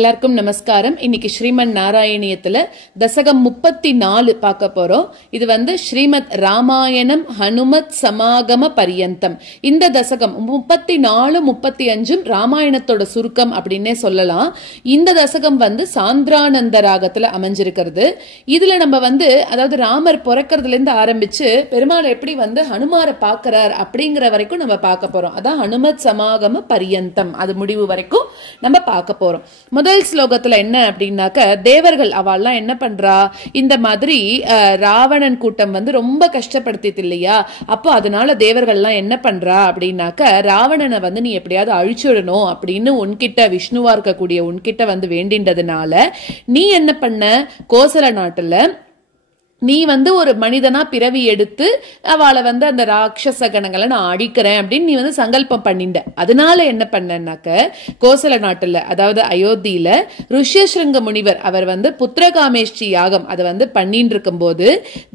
எல்லாருக்கும் நமஸ்காரம். இன்னைக்கு ஸ்ரீமன் நாராயணியத்துல தசகம் 34 பார்க்க போறோம். இது ஸ்ரீமத் ராமாயணம் ஹனுமத் சமாகம பரியந்தம். இந்த தசகம் 34, 35 ராமாயணத்தோட சுருக்கம் அப்படின்னே சொல்லலாம். இந்த தசகம் சாந்திரானந்த ராகத்துல அமைஞ்சிருக்கிறது. இதுல நம்ம அதாவது ராமர் பிறக்கிறதுல இருந்து ஆரம்பிச்சு பெருமாள் எப்படி ஹனுமாரை பாக்குறார் அப்படிங்கிற வரைக்கும் நம்ம பார்க்க போறோம். அதான் ஹனுமத் சமாகம பரியந்தம், அது முடிவு வரைக்கும் நம்ம பார்க்க போறோம். முதல் ஸ்லோகத்துல என்ன அப்படின்னாக்க, தேவர்கள் அவள்லாம் என்ன பண்றா, இந்த மாதிரி ராவணன் கூட்டம் ரொம்ப கஷ்டப்படுத்திட்டு இல்லையா, அப்போ அதனால தேவர்கள்லாம் என்ன பண்றா அப்படின்னாக்க, ராவணனை நீ எப்படியாவது அழிச்சுடணும் அப்படின்னு உன்கிட்ட விஷ்ணுவா இருக்கக்கூடிய உன்கிட்ட வேண்டின்றதுனால நீ என்ன பண்ண, கோசல நாட்டுல நீ ஒரு மனிதனா பிறவி எடுத்து அவளை அந்த ராட்சச கணங்களை நான் அடிக்கிறேன் அப்படின்னு நீ சங்கல்பம் பண்ணிண்ட. அதனால என்ன பண்ணனாக்க, கோசல நாட்டுல அதாவது அயோத்தியில ருஷ்யஸ்ருங்க முனிவர் அவர் புத்திரகாமேஷ்டி யாகம் அதை பண்ணிட்டு இருக்கும் போது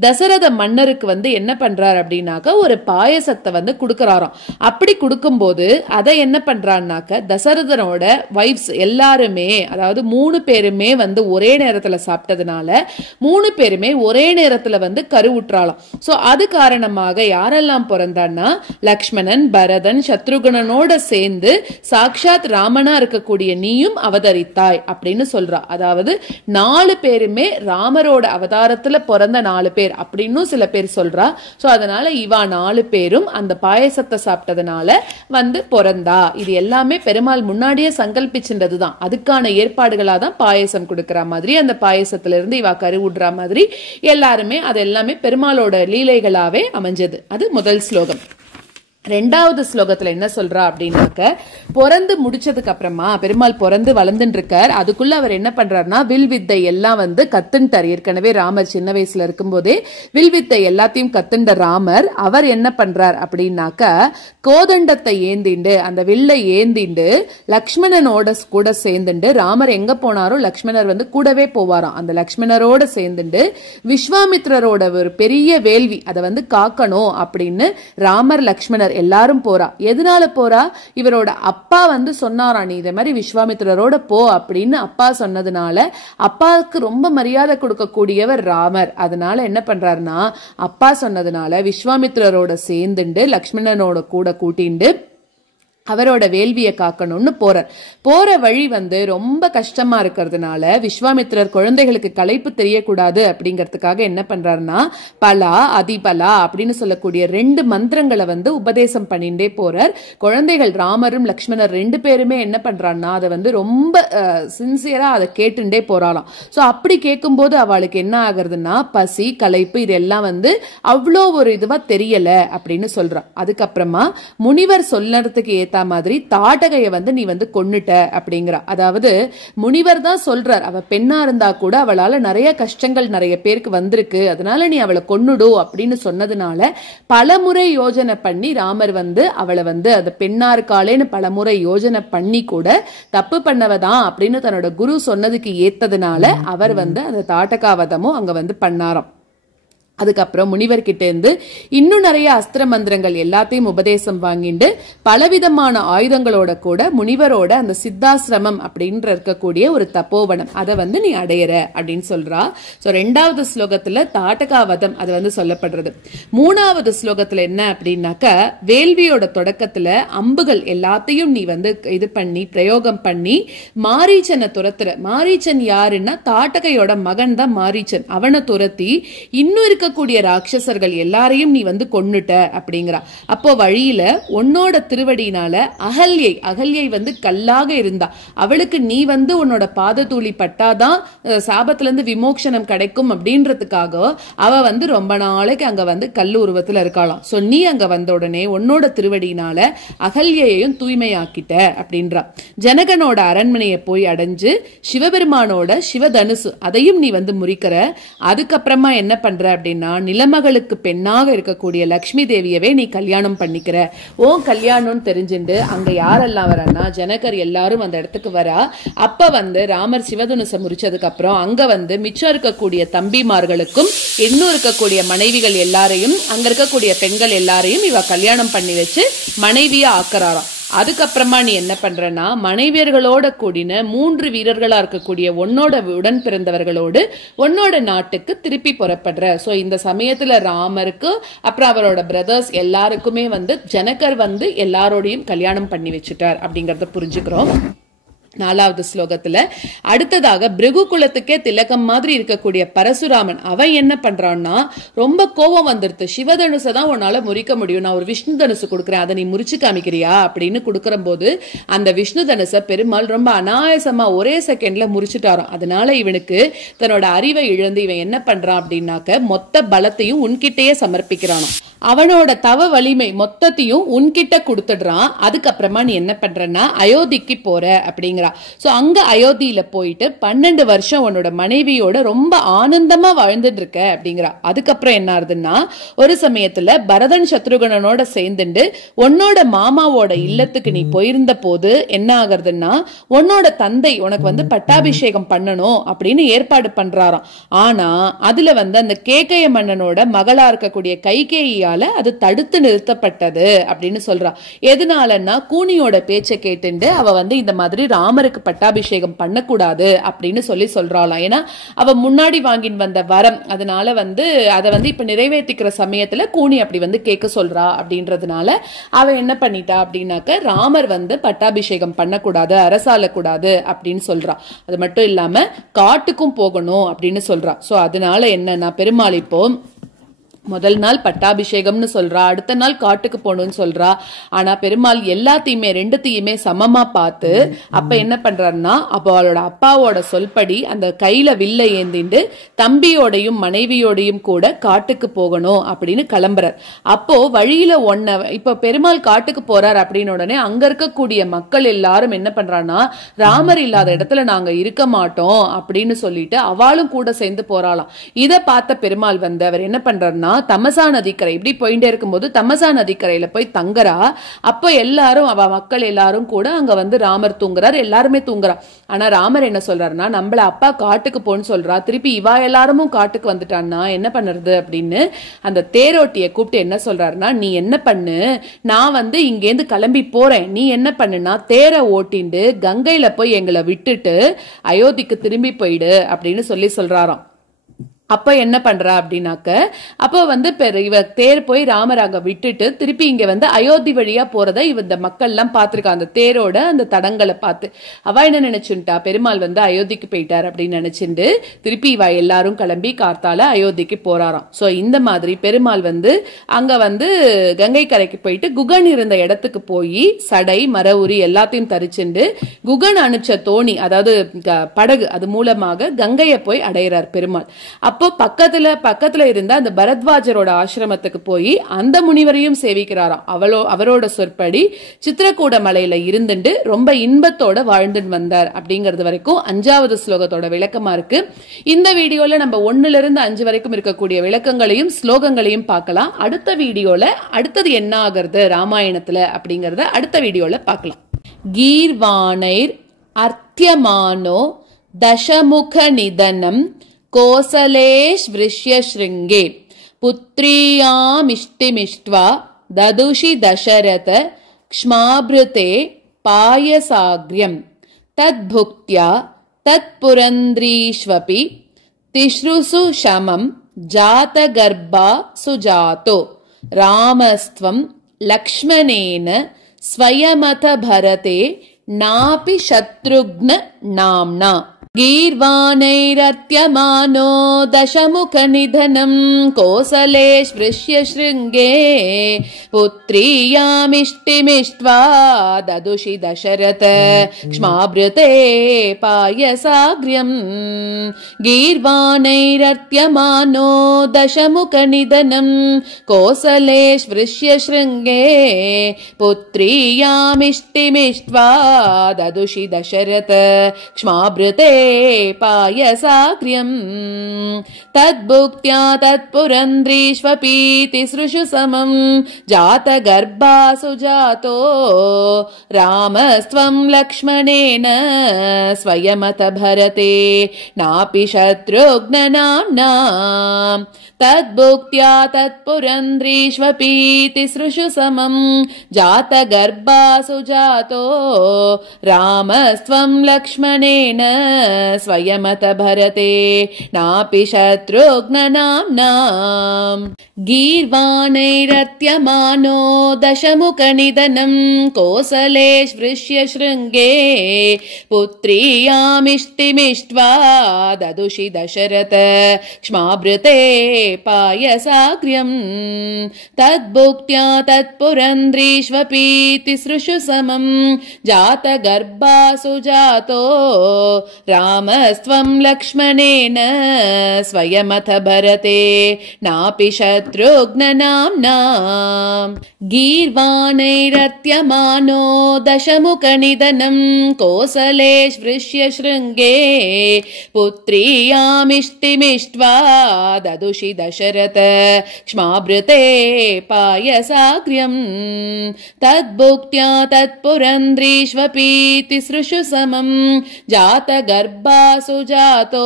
தசரத மன்னருக்கு என்ன பண்றாரு அப்படின்னாக்க, ஒரு பாயசத்தை கொடுக்கறாராம். அப்படி கொடுக்கும் போது அதை என்ன பண்றான்னாக்க, தசரதனோட வைஃப்ஸ் எல்லாருமே அதாவது 3 பேருமே ஒரே நேரத்துல சாப்பிட்டதுனால 3 பேருமே ஒரே நேரத்துல கருவுற்றாளாம். சோ அது காரணமாக யாரெல்லாம் பிறந்தான்னா, லக்ஷ்மணன், பரதன், சத்ருகனனோட சேர்ந்து சாக்ஷாத் ராமனா இருக்கக்கூடிய நீயும் அவதரித்தாய் அப்படின்னு சொல்றா. அதாவது 4 பேருமே ராமரோட அவதாரத்துல பிறந்த 4 பேர் அப்படின்னு சில பேர் சொல்றா. சோ அதனால இவா 4 பேரும் அந்த பாயசத்தை சாப்பிட்டதுனால பிறந்தா. இது எல்லாமே பெருமாள் முன்னாடியே சங்கல்பிச்சுன்றதுதான். அதுக்கான ஏற்பாடுகளா தான் பாயசம் கொடுக்கிற மாதிரி, அந்த பாயசத்துல இருந்து இவா கருவுடுற மாதிரி எல்லாருமே அது எல்லாமே பெருமாளோட லீலைகளாவே அமைஞ்சது. அது முதல் ஸ்லோகம். ரெண்டாவது ஸ்லோகத்துல என்ன சொல்றா அப்படின்னாக்க, பிறந்து முடிச்சதுக்கு அப்புறமா பெருமாள் பிறந்து வளர்ந்துட்டு இருக்கார். அதுக்குள்ள அவர் என்ன பண்றாருன்னா, வில் வித்தை எல்லாம் கத்துண்டார். ஏற்கனவே ராமர் சின்ன வயசுல இருக்கும் போதே வில் வித்தை எல்லாத்தையும் கத்துண்ட ராமர் அவர் என்ன பண்றார் அப்படின்னாக்க, கோதண்டத்தை ஏந்திண்டு அந்த வில்லை ஏந்திண்டு லக்ஷ்மணனோட கூட சேர்ந்துண்டு, ராமர் எங்க போனாரோ லக்ஷ்மணர் கூடவே போவாராம். அந்த லக்ஷ்மணரோட சேர்ந்துண்டு விஸ்வாமித்ரரோட ஒரு பெரிய வேள்வி அதை காக்கணும் அப்படின்னு ராமர் லக்ஷ்மணர் எல்லாரும் போறா. எதனால போறா, இவரோட அப்பா சொன்னாரா, நீ இதே மாதிரி விஸ்வாமித்ரரோட போ அப்படின்னு அப்பா சொன்னதுனால, அப்பாவுக்கு ரொம்ப மரியாதை கொடுக்கக்கூடியவர் ராமர். அதனால என்ன பண்றாருன்னா, அப்பா சொன்னதுனால விஸ்வாமித்ரரோட சேர்ந்துண்டு லக்ஷ்மணனோட கூட கூட்டிண்டு அவரோட வேள்வியை காக்கணும்னு போறார். போற வழி ரொம்ப கஷ்டமா இருக்கிறதுனால விஸ்வாமித்ரர் குழந்தைகளுக்கு களைப்பு தெரியக்கூடாது அப்படிங்கறதுக்காக என்ன பண்றாருன்னா, பலா அதிபலா அப்படின்னு சொல்லக்கூடிய 2 மந்திரங்களை உபதேசம் பண்ணிட்டே போறார். குழந்தைகள் ராமரும் லக்ஷ்மணர் 2 பேருமே என்ன பண்றான்னா, அதை ரொம்ப சின்சியரா அதை கேட்டுட்டே போறாளாம். சோ அப்படி கேட்கும் போது அவளுக்கு என்ன ஆகுறதுன்னா, பசி களைப்பு இதெல்லாம் அவ்வளோ ஒரு இதுவா தெரியல அப்படின்னு சொல்றா. அதுக்கப்புறமா முனிவர் சொல்லறதுக்கு மாதிரி தாட்டகைய நீ கொன்னுட்ட அப்படிங்கிற. அதாவது முனிவர் தான் சொல்றார், அவ பெண்ணா இருந்தா கூட அவளால நிறைய கஷ்டங்கள் நிறைய பேருக்கு வந்திருக்கு, அதனால நீ அவளை கொன்னுடு அப்படின்னு சொன்னதுனால பலமுறை யோஜனை பண்ணி ராமர் அவளை அது பெண்ணா இருக்காளேன்னு பலமுறை யோஜனை பண்ணி கூட தப்பு பண்ணவதான் அப்படின்னு தன்னோட குரு சொன்னதுக்கு ஏத்ததுனால அவர் அந்த தாட்டகாவதமும் அங்க பண்ணாராம். அதுக்கப்புறம் முனிவர்கிட்ட இருந்து இன்னும் நிறைய அஸ்திர மந்திரங்கள் எல்லாத்தையும் உபதேசம் வாங்கிட்டு பலவிதமான ஆயுதங்களோட கூட முனிவரோட அந்த சித்தாசிரமம் அப்படின்ற இருக்கக்கூடிய ஒரு தப்போவனம் அதை நீ அடையிற அப்படின்னு சொல்றா. சோ 2வது ஸ்லோகத்துல தாட்டகாவதம் அது சொல்லப்படுறது. 3வது ஸ்லோகத்துல என்ன அப்படின்னாக்க, வேள்வியோட தொடக்கத்துல அம்புகள் எல்லாத்தையும் நீ இது பண்ணி பிரயோகம் பண்ணி மாரீச்சனை துரத்துற. மாரீச்சன் யாருன்னா, தாட்டகையோட மகன் தான் மாரீச்சன். அவனை துரத்தி இன்னும் கூடிய ராட்சசர்கள் எல்லாரையும் நீ கொன்னுட்ட அப்படிங்கிறா. அப்போ வழியில உன்னோட திருவடியினால அகல்யை கல்லாக இருந்தா, அவளுக்கு நீ உன்னோட பாதத்தூளி பட்டாதான் சாபத்துல இருந்து விமோக்ஷனம் கிடைக்கும் அப்படின்றதுக்காக அவ ரொம்ப நாளைக்கு அங்க கல்லு உருவத்துல இருக்காளாம். சோ நீ அங்க வந்த உடனே உன்னோட திருவடியினால அகல்யையும் தூய்மையாக்கிட்ட அப்படின்றா. ஜனகனோட அரண்மனையை போய் அடைஞ்சு சிவபெருமானோட சிவதனுசு அதையும் நீ முறிக்கிற. அதுக்கப்புறமா என்ன பண்ற அப்படின்னா, நிலமகளுக்கு பெண்ணாக இருக்கக்கூடிய லக்ஷ்மி தேவியவே நீ கல்யாணம் பண்ணிக்கிற. ஓ கல்யாணம் தெரிஞ்சுண்டு அங்க யாரெல்லாம் வரன்னா, ஜனகர் எல்லாரும் அந்த இடத்துக்கு வரா. அப்ப ராமர் சிவதனுசை முறிச்சதுக்கு அப்புறம் அங்க மிச்சம் இருக்கக்கூடிய தம்பிமார்களுக்கும் இன்னும் இருக்கக்கூடிய மனைவிகள் எல்லாரையும் அங்க இருக்கக்கூடிய பெண்கள் எல்லாரையும் இவ கல்யாணம் பண்ணி வச்சு மனைவியா ஆக்குறாராம். அதுக்கப்புறமா நீ என்ன பண்றன்னா மனைவியர்களோட கூடின 3 வீரர்களா இருக்கக்கூடிய உன்னோட உடன் பிறந்தவர்களோடு உன்னோட நாட்டுக்கு திருப்பி புறப்படுற. சோ இந்த சமயத்துல ராமருக்கு அப்புறம் அவரோட பிரதர்ஸ் எல்லாருக்குமே ஜனகர் எல்லாரோடையும் கல்யாணம் பண்ணி வச்சுட்டார் அப்படிங்கறத புரிஞ்சுக்கிறோம். 4வது ஸ்லோகத்துல அடுத்ததாக பிருகு குலத்துக்கே திலகம் மாதிரி இருக்கக்கூடிய பரசுராமன் அவன் என்ன பண்றான்னா ரொம்ப கோபம் வந்துருது. சிவதனுசை தான் உன்னால முறிக்க முடியும், நான் ஒரு விஷ்ணு தனுசு கொடுக்குறேன், அதை நீ முறிச்சு காமிக்கிறியா அப்படின்னு கொடுக்கற போது அந்த விஷ்ணு தனுசை பெருமாள் ரொம்ப அனாயசமா ஒரே செகண்ட்ல முறிச்சுட்டாராம். அதனால இவனுக்கு தன்னோட அறிவை இழந்து இவன் என்ன பண்றான் அப்படின்னாக்க மொத்த பலத்தையும் உன்கிட்டயே சமர்ப்பிக்கிறான். அவனோட தவ வலிமை மொத்தத்தையும் உன்கிட்ட கொடுத்துடுறான். அதுக்கப்புறமா நீ என்ன பண்றன்னா அயோத்திக்கு போற அப்படிங்கிற. சோ அங்க அயோத்தியில போயிட்டு 12 வருஷம் உன்னோட மனைவியோட ரொம்ப ஆனந்தமா வாழ்ந்துட்டு இருக்க அப்படிங்கிற. அதுக்கப்புறம் என்ன ஆகுதுன்னா ஒரு சமயத்துல பரதன் சத்ருகனோட சேர்ந்துட்டு உன்னோட மாமாவோட இல்லத்துக்கு நீ போயிருந்த போது என்ன ஆகுறதுன்னா உன்னோட தந்தை உனக்கு பட்டாபிஷேகம் பண்ணணும் அப்படின்னு ஏற்பாடு பண்றாராம். ஆனா அதுல அந்த கேகய மன்னனோட மகளா இருக்கக்கூடிய கைகேயியால அது தடுத்து நிறுத்தப்பட்டது அப்படின்னு சொல்றா. எதனாலன்னா கூனியோட பேச்சை கேட்டுண்டு அவ இந்த மாதிரி ராமருக்கு பட்டாபிஷேகம் பண்ணக்கூடாது அப்படின்னு சொல்றாளாம். ஏன்னா அவ முன்னாடி வாங்கின் வந்த வரம், அதனால அதை இப்ப நிறைவேற்றிக்கிற சமயத்துல கூனி அப்படி கேட்க சொல்றா அப்படின்றதுனால அவ என்ன பண்ணிட்டா அப்படின்னாக்க ராமர் பட்டாபிஷேகம் பண்ணக்கூடாது, அரசால கூடாது அப்படின்னு சொல்றா. அது மட்டும் இல்லாம காட்டுக்கும் போகணும் அப்படின்னு சொல்றா. சோ அதனால என்னன்னா பெருமாள் இப்போ முதல் நாள் பட்டாபிஷேகம்னு சொல்றா, அடுத்த நாள் காட்டுக்கு போகணும்னு சொல்றா. ஆனா பெருமாள் எல்லாத்தையுமே ரெண்டுத்தையுமே சமமா பார்த்து அப்ப என்ன பண்றாருன்னா அப்போ அவளோட அப்பாவோட சொல்படி அந்த கையில வில்ல ஏந்திண்டு தம்பியோடையும் மனைவியோடையும் கூட காட்டுக்கு போகணும் அப்படின்னு கிளம்புறார். அப்போ வழியில இப்ப பெருமாள் காட்டுக்கு போறார் அப்படின்னு உடனே அங்க இருக்கக்கூடிய மக்கள் எல்லாரும் என்ன பண்றான்னா ராமர் இல்லாத இடத்துல நாங்க இருக்க மாட்டோம் அப்படின்னு சொல்லிட்டு அவளும் கூட சேர்ந்து போறாளாம். இதை பார்த்த பெருமாள் அவர் என்ன பண்றாருன்னா தமசா நதிக்கரை இப்படி போயிட்டே இருக்கும்போது தமசா நதிக்கரையில போய் தங்கறா. அப்ப எல்லாரும் அவ மக்கள் எல்லாரும் கூட அங்க ராமர் தூங்குறார், எல்லாருமே தூங்குறா. ஆனா ராமர் என்ன சொல்றாருன்னா நம்மள அப்பா காட்டுக்கு போன்னு சொல்றா, திருப்பி இவா எல்லாரும் காட்டுக்கு வந்துட்டான்னா என்ன பண்ணுறது அப்படின்னு அந்த தேரோட்டியை கூப்பிட்டு என்ன சொல்றாருன்னா நீ என்ன பண்ணு, நான் இங்கேருந்து கிளம்பி போறேன், நீ என்ன பண்ணுனா தேரை ஓட்டிண்டு கங்கையில போய் எங்களை விட்டுட்டு அயோத்திக்கு திரும்பி போயிடு அப்படின்னு சொல்றாராம். அப்ப என்ன பண்றா அப்படின்னாக்க அப்ப இவ தேர் போய் ராமர் அங்க விட்டுட்டு திருப்பி இங்க அயோத்தி வழியா போறத இந்த மக்கள் எல்லாம் பாத்துருக்கா. அந்த தேரோட அந்த தடங்களை பார்த்து அவ என்ன நினைச்சுட்டா பெருமாள் அயோத்திக்கு போயிட்டார் அப்படின்னு நினைச்சுட்டு திருப்பி இவ எல்லாரும் கிளம்பி கார்த்தால அயோத்திக்கு போறாராம். சோ இந்த மாதிரி பெருமாள் அங்க கங்கை கரைக்கு போயிட்டு குகன் இருந்த இடத்துக்கு போய் சடை மரவுரி எல்லாத்தையும் தரிச்சுண்டு குகன் அனுப்பிச்ச தோணி அதாவது படகு அது மூலமாக கங்கையை போய் அடையிறார் பெருமாள். அப்போ பக்கத்துல இருந்த அந்த பரத்வாஜரோட ஆசிரமத்துக்கு போய் அந்த முனிவரையும் சேவிக்கிறாராம். அவரோட சொற்படி சித்திரக்கூட மலையில இருந்துட்டு ரொம்ப இன்பத்தோட வாழ்ந்துட்டு வந்தார் அப்படிங்கிறது வரைக்கும் 5வது ஸ்லோகத்தோட விளக்கமா இருக்கு. இந்த வீடியோல நம்ம 1ல இருந்து 5 வரைக்கும் இருக்கக்கூடிய விளக்கங்களையும் ஸ்லோகங்களையும் பார்க்கலாம். அடுத்த வீடியோல அடுத்தது என்ன ஆகிறது ராமாயணத்துல அப்படிங்கறத அடுத்த வீடியோல பார்க்கலாம். கீர்வாணைர் அர்த்தியமானோ தசமுக நிதனம் கோசலேஷ் விருஷ்ய ஸ்ருங்கே புத்ரியாமிஷ்டிமிஷ்ட்வா ததுஷி தசரத க்ஷ்மாப்ருதே பாயசாக்ரியம் தத்புக்த்யா தத்புரந்திரீஷ்வபி திஸ்ருசு ஷமம் ஜாதகர்பா சுஜாதோ ராமஸ்த்வம் லக்ஷ்மணேன ஸ்வயமத பரதே நாபி சத்ருக்ன நாம்னா. गीर्वाणैरर्त्यमानो दशमुखनिधनं कोसलेश वृष्य शृङ्गे पुत्रीयामिष्टिमिष्ट्वा ददुषि दशरथ क्ष्माभृते पायसाग्र्यम्. गीर्वाणैरर्त्यमानो दशमुखनिधनं कोसलेश वृष्य शृङ्गे पुत्रीयामिष्टिमिष्ट्वा ददुषि दशरथ क्ष्माभृते पायसाग्र्यम्. तद्भुक्त्या तत्पुरन्द्रीष्वपीतिसृषु समम् जातगर्भा सुजातो रामस्त्वं लक्ष्मणेन स्वयमत भरते नापि शत्रुघ्ननाम्ना. तद्भुक्त्या तत्पुरन्द्रीष्वपि तिसृषु समम् जातगर्भासु जातो रामस्त्वं लक्ष्मणेन स्वयमत भरते नापि शत्रुघ्ननाम्नाम् गीर्वाणैरत्यमानो दशमुखनिधनम् कोसलेष्वृष्य शृङ्गे पुत्र्यामिष्टिमिष्ट्वा ददुषि दशरथ क्ष्माभृते पायसाग्र्यम् तद्भुक्त्या तत्पुरन्द्रीष्वपि तिसृषु समम् जातगर्भासु जातो रामस्त्वं लक्ष्मणेन स्वयमथ भरते नापि शत्रुघ्ननाम्नाम् गीर्वाणैरत्यमानो दशमुखनिधनम् कोसलेष्वृष्य शृङ्गे पुत्र्यामिष्टिमिष्ट्वा ददुषि दशरथ क्ष्माभृते पायसाग्र्यम् तद्भुक्त्या तत्पुरन्द्रीष्वपि तिसृषु समम् जातगर्भासु जातो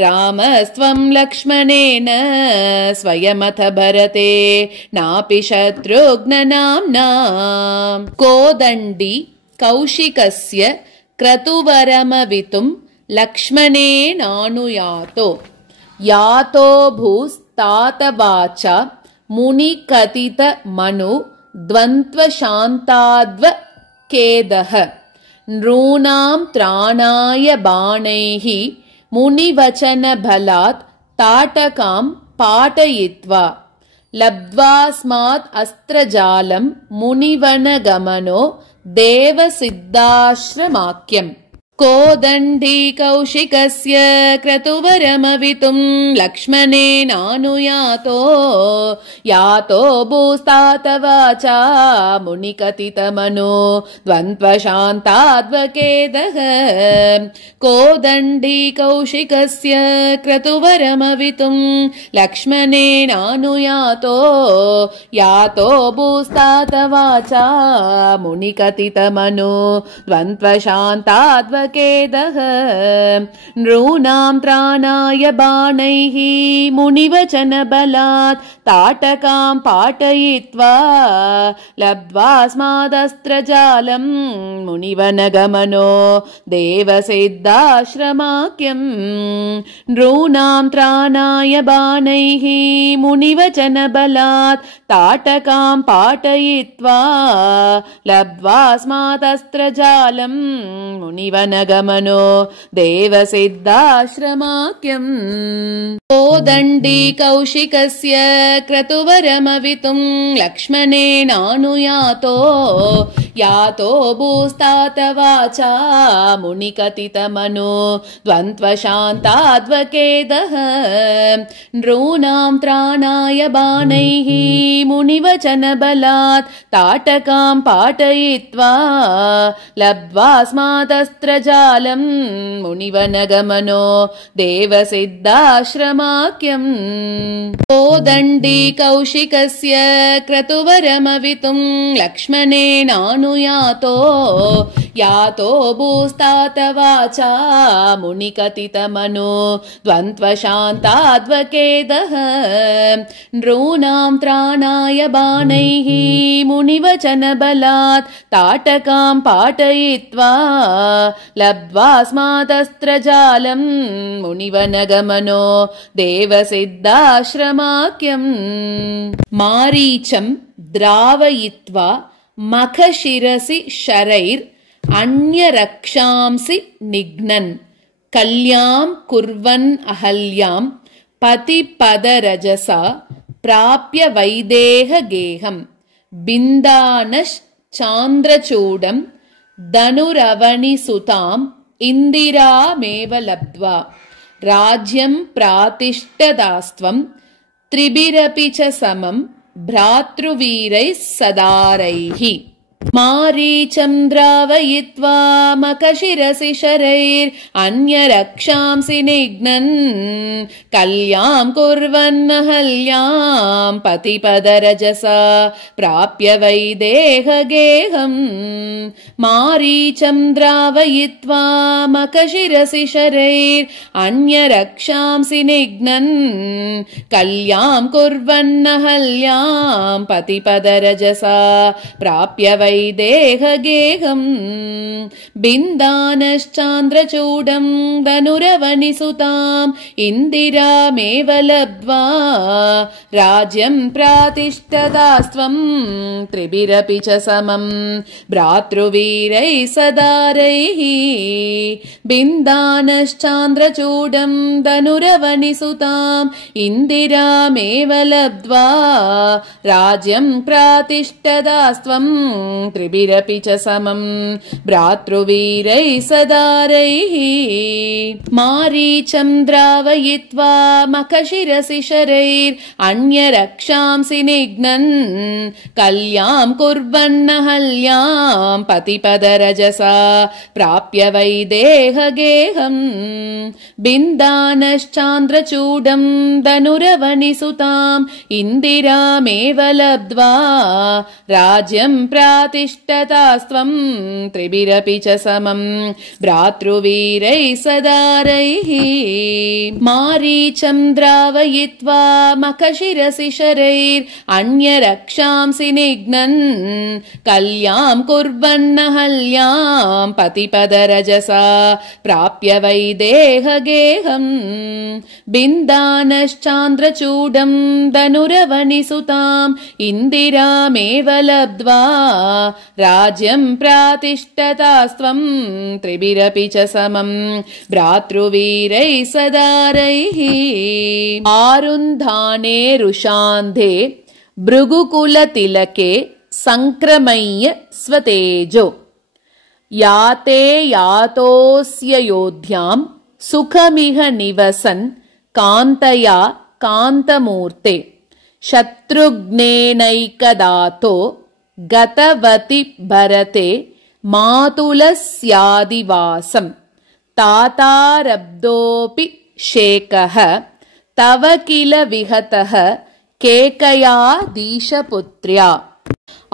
रामस्त्वं लक्ष्मणेन स्वयमथ भरते नापि शत्रुघ्ननाम्नाम् कोदण्डी कौशिकस्य क्रतुवरमवितुम् लक्ष्मणेनानुयातो यातो भूस्तातवाचा मुनिकथित मनु द्वन्द्वशान्ताद्वकेदः नॄणां त्राणाय बाणैः मुनिवचनबलात् ताटकां पाटयित्वा लब्ध्वास्मात् अस्त्रजालं मुनिवनगमनो देवसिद्धाश्रमाख्यम् कोदण्डी कौशिकस्य क्रतुवरमवितुम् लक्ष्मणेनानुयातो यातो भूस्तातवाचा मुनिकथितमनो द्वन्द्वशान्ताद्वकेदः कोदण्डी कौशिकस्य क्रतुवरमवितुम् लक्ष्मणेनानुयातो यातो भूस्तातवाचा मुनिकथितमनो द्वन्द्वशान्ताद्वकेदः नॄणां त्राणाय बाणैः मुनिवचनबलात् ताटकां पाटयित्वा लब्ध्वास्मादस्त्रजालं मुनिवनगमनो देवसिद्धाश्रमाख्यम् नॄणां त्राणाय बाणैः मुनिवचनबलात् ताटकां पाटयित्वा लब्ध्वास्मादस्त्रजालं मुनिवनगमनो देवसिद्धाश्रमाख्यम् कोदण्डी कौशिकस्य क्रतुवरमवितुम् लक्ष्मणेनानुयातो यातो भूस्तातवाचा मुनिकथितमनो द्वन्द्वशान्ताद्वकेदः नॄणां त्राणाय बाणैः मुनिवचनबलात् ताटकां पाटयित्वा लब्ध्वास्मादस्त्रजालं मुनिवनगमनो देवसिद्धाश्रमाख्यम् कोदण्डी कौशिकस्य क्रतुवरमवितुम् लक्ष्मणेनानुयातो यातो भूस्तातवाचा मुनिकथितमनो द्वन्द्वशान्ताद्वकेदः नॄणां त्राणाय बाणैः मुनिवचनबलात् ताटकां पाटयित्वा लब्ध्वास्मादस्त्रजालं मुनिवनगमनो देवसिद्धाश्रमाख्यम् मारीचं द्रावयित्वा मखशिरसि शरैर् अन्यरक्षांसि निघ्नन् कल्यां कुर्वन् अहल्यां पतिपदरजसा प्राप्य वैदेहगेहम् बिन्दानश्चान्द्रचूडं धनुरवनिसुताम् इन्दिरामेव लब्ध्वा राज्यं प्रातिष्ठदास्त्वं त्रिभिरपि च समं भ्रातृवीरैः सदारैः मारीचं द्रावयित्वा मखशिरसि शरैरन्यरक्षांसि निघ्नन् कल्यां कुर्वन्नहल्यां पतिपदरजसा प्राप्य वैदेहगेहम् मारीचं द्रावयित्वा मखशिरसि शरैरन्यरक्षांसि निघ्नन् कल्यां कुर्वन्नहल्यां पतिपदरजसा प्राप्य वैदेहगेहम् बिन्दानश्चान्द्रचूडं धनुरवनिसुताम् इन्दिरामेव लब्ध्वा राज्यं प्रातिष्ठदास्त्वं त्रिभिरपि च समं भ्रातृवीरैः सदारैः बिन्दानश्चान्द्रचूडं धनुरवनिसुताम् इन्दिरामेव लब्ध्वा राज्यं प्रातिष्ठदास्त्वं त्रिभिरपि च समं भ्रातृवीरैः सदारैः मारीचं द्रावयित्वा मखशिरसि शरैरन्यरक्षांसि निघ्नन् कल्यां कुर्वन्नहल्यां पतिपदरजसा प्राप्य वैदेहगेहम् बिन्दानश्चान्द्रचूडं धनुरवनिसुताम् इन्दिरामेव लब्ध्वा राज्यं प्रातिष्ठदास्त्वं त्रिभिरपि च समं भ्रातृवीरैः सदारैः मारीचं द्रावयित्वा मखशिरसि शरैरन्यरक्षांसि निघ्नन् कल्यां कुर्वन्नहल्यां पतिपदरजसा प्राप्य वैदेहगेहम् बिन्दानश्चान्द्रचूडं धनुरवनिसुताम् इन्दिरामेव लब्ध्वा राज्यं प्रातिष्ठदास्त्वं त्रिभिरपि च समं भ्रातृवीरैः सदारैः आरुन्धाने रुषान्धे भृगुकुलतिलके संक्रमय्य स्वतेजो याते यातोऽस्य योध्यां सुखमिह निवसन् कान्तया कान्तमूर्ते शत्रुघ्नेनैकदातो गतवति भरते मातुलस्यादिवासं तातारब्धोऽपि शेकः तव किल विहतः केकयाधीशपुत्र्या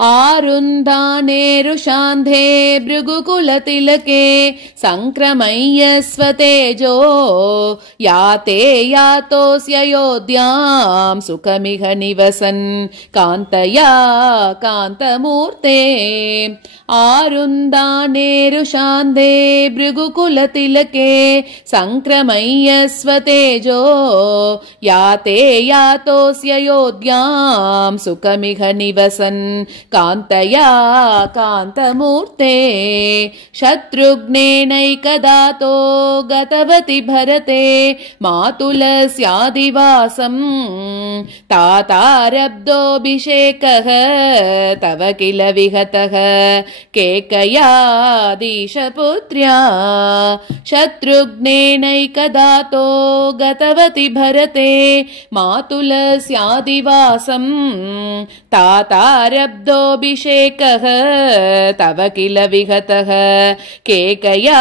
आरुन्धाने रुषान्धे भृगुकुलतिलके संक्रमय्य स्वतेजो याते यातोऽस्य योध्यां सुखमिह निवसन् कान्तया कान्तमूर्ते आरुन्धाने रुषान्धे भृगुकुलतिलके संक्रमय्य स्वतेजो याते यातोऽस्य योध्यां सुखमिह निवसन् कान्तया कान्तमूर्ते शत्रुघ्नेनैकदातो गतवति भरते मातुलस्यादिवासं तातारब्धोऽभिषेकः तव किल विहतः केकयाधीशपुत्र्या शत्रुघ्नेनैकदातो गतवति भरते मातुलस्यादिवासं तातारब्धोऽभिषेकः तव किल विहतः केकयाधीशपुत्र्या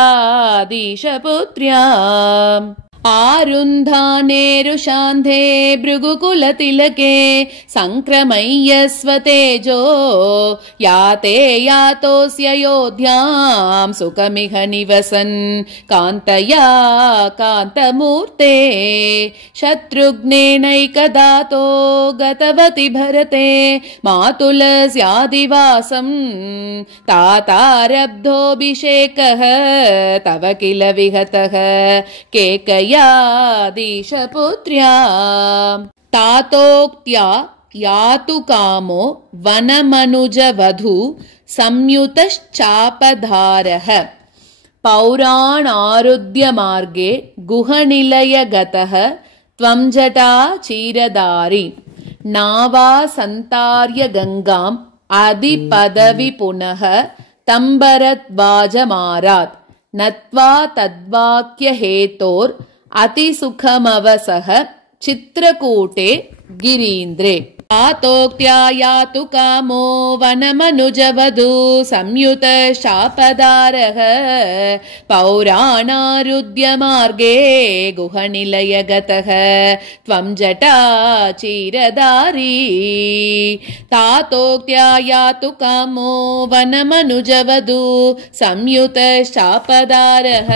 आरुन्धाने रुषान्धे भृगुकुलतिलके संक्रमय्य स्वतेजो याते यातोऽस्य योध्यां सुखमिह निवसन् कान्तया कान्तमूर्ते शत्रुघ्नेनैकदातो गतवति भरते मातुलस्यादिवासं तातारब्धोऽभिषेकः तव किल विहतः केकयाधीशपुत्र्या तातोक्त्या यातु कामो वनमनुजवधू संयुतश्चापधारः पौराणारुध्य मार्गे गुहनिलयगतः त्वं जटा चीरदारि नावा संतार्य गंगाम् आदिपदवि पुनः तंबरद्वाजमारात् नत्वा तद्वाक्य हेतोर अतिसुखमवसः चित्रकूटे गिरीन्द्रे। आतोक्त्या यातु कामो वनमनुजवधू संयुत शापदारः पौराणारुद्य मार्गे गुहनिलय गतः त्वं जटा चीरदारी तातोक्त्या यातु कामो वनमनुजवधू संयुत शापदारः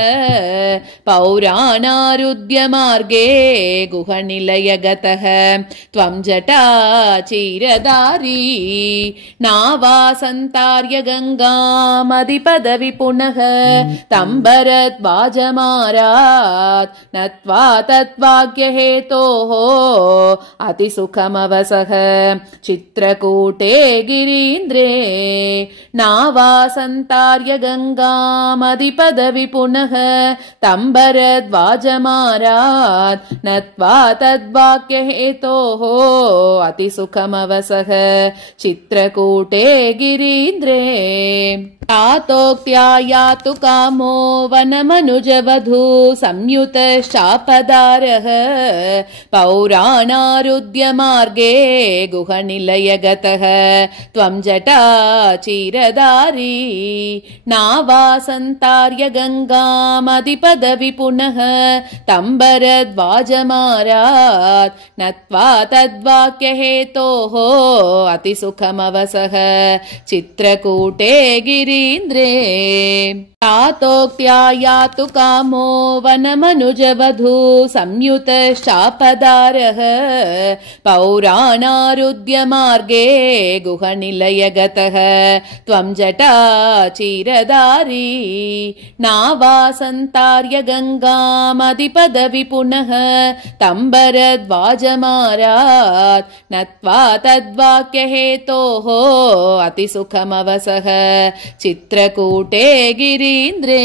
पौराणारुद्य मार्गे गुहनिलय गतः त्वं जटा चीरदारी नावासन्तार्य गंगामधिपदवि पुनः तम्बरद्वाजमारात् नत्वा तद्वाक्य हेतोः अतिसुखमवसः चित्रकूटे गिरीन्द्रे नावासन्तार्य गंगामधिपदवि पुनः तम्बरद्वाजमारात् नत्वा तद्वाक्य हेतोः अतिसुखमवसः चित्रकूटे गिरीन्द्रे तातोक्त्या यातु कामो वनमनुजवधू संयुत शापदारः पौराणारुद्य मार्गे गुहनिलय गतः त्वं जटा चीरदारी नावासन्तार्य गंगामधिपदवि पुनः तम्बरद्वाजमारात् नत्वा तद्वाक्य हेतोः अतिसुखमवसः चित्रकूटे गिरीन्द्रे तातोक्त्या यातु कामो वनमनुजवधू संयुत शापदारः पौराणारुद्य मार्गे गुहनिलय गतः त्वं जटा चीरदारी नावासन्तार्य गंगामधिपदवि पुनः तम्बरद्वाजमारात् नत्वा तद्वाक्य हेतोः अतिसुखमवसः चित्रकूटे गिरीन्द्रे